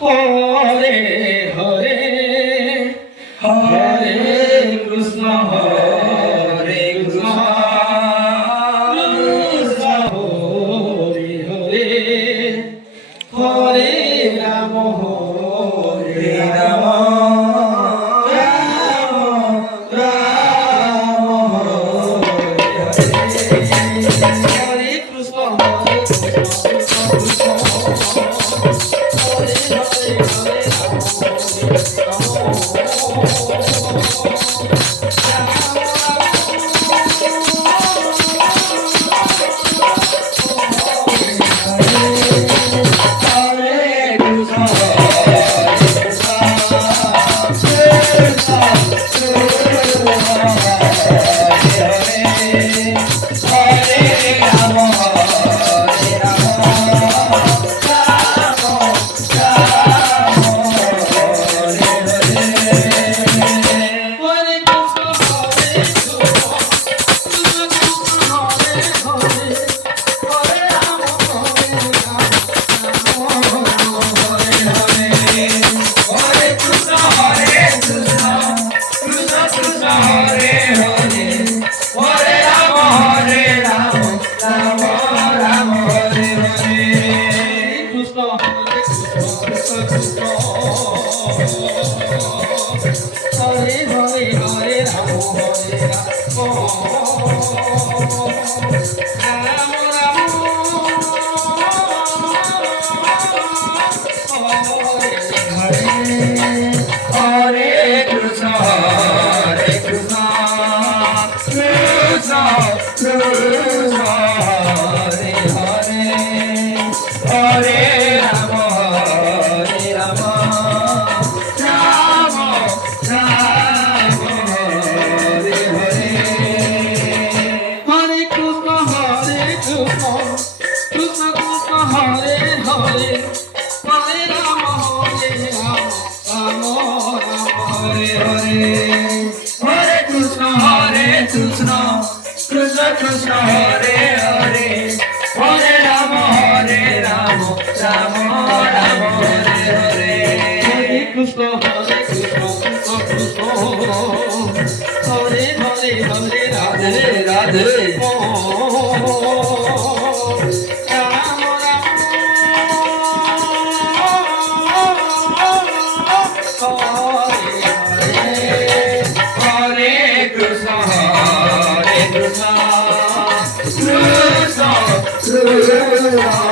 Hare Hare Hare Krishna Hare Krishna Krishna Hare Hare Hare Ram Hare Ram Hare Hare Hare Ram Hare Krishna Hare Krishna Krishna Krishna Hare Hare Hare Ram Hare Ram Krishna Krishna Hare Hare Hare Rama Rama Rama Hare Hare Hare Krishna Krishna Krishna Hare Hare Hare Radhe Radhe Krishna